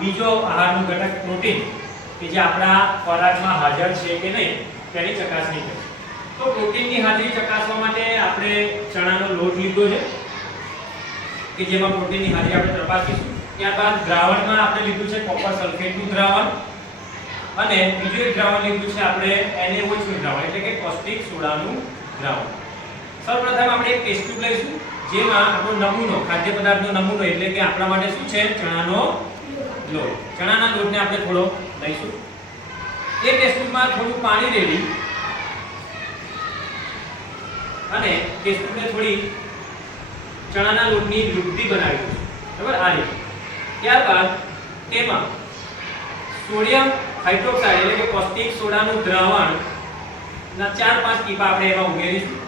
બીજો આહારનો ઘટક પ્રોટીન કે જે આપણા ખોરાકમાં હાજર છે કે નહીં તેની ચકાસણી કરીએ. તો પ્રોટીનની હાજરી ચકાસવા માટે આપણે ચણાનો લોટ લીધો છે કે જેમાં પ્રોટીનની હાજરી આપણે તપાસીશું. ત્યારબાદ દ્રાવણમાં આપણે લીધું છે કોપર સલ્ફેટનું દ્રાવણ અને બીજું એક દ્રાવણ લીધું છે આપણે NaOH નું દ્રાવણ એટલે કે કોસ્ટિક સોડાનું દ્રાવણ. સૌપ્રથમ આપણે એક ટેસ્ટ ટ્યુબ લઈશું જેમાં આપણો નમૂનો ખાદ્ય પદાર્થનો નમૂનો એટલે કે આપણા માટે શું છે ચણાનો લોટ. ચણાના લોટને આપણે થોડો લઈશું. એ ટેસ્ટ ટ્યુબમાં થોડું પાણી રેડી અને ટેસ્ટ ટ્યુબને થોડી ચણાના લોટની લુગદી બનાવી બરાબર આ રીતે. ત્યારબાદ તેમાં સોડિયમ હાઇડ્રોક્સાઇડ એટલે કે કોસ્ટિક સોડાનું દ્રાવણ ના 4-5 ટીપા આપણે એમાં ઉમેરીશું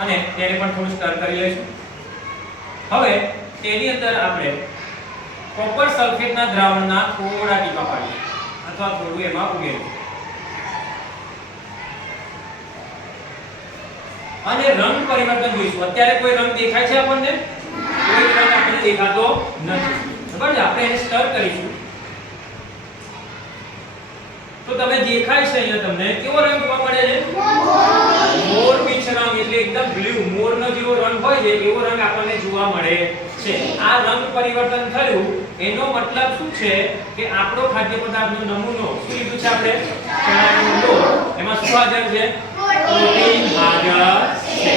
અને તેને પણ થોડું સ્ટર કરી લઈશું. હવે તેની અંદર આપણે કોપર સલ્ફેટના દ્રાવણના થોડા ટીપા પાડીશું અથવા થોડું એમાં ઉમેરીશું અને રંગ પરિવર્તન જોઈશું. અત્યારે કોઈ રંગ દેખાય છે આપણને? કોઈ રંગ આપણને દેખાતો નથી. બરાબર છે? આપણે એને સ્ટર કરીશું તો તમે દેખાય છે અહીંયા તમને કેવો રંગ જોવા મળે છે? મોરપીંછ રંગ એટલે એકદમ બ્લુ મોરનો જેવો રંગ હોય છે એવો રંગ આપણને જોવા મળે છે. આ રંગ પરિવર્તન થયું એનો મતલબ શું છે કે આપણો ખાદ્ય પદાર્થનો નમૂનો શું લીધું છે આપણે ચણાનો લોટ એમાં શું હાજર છે? પ્રોટીન હાજર છે.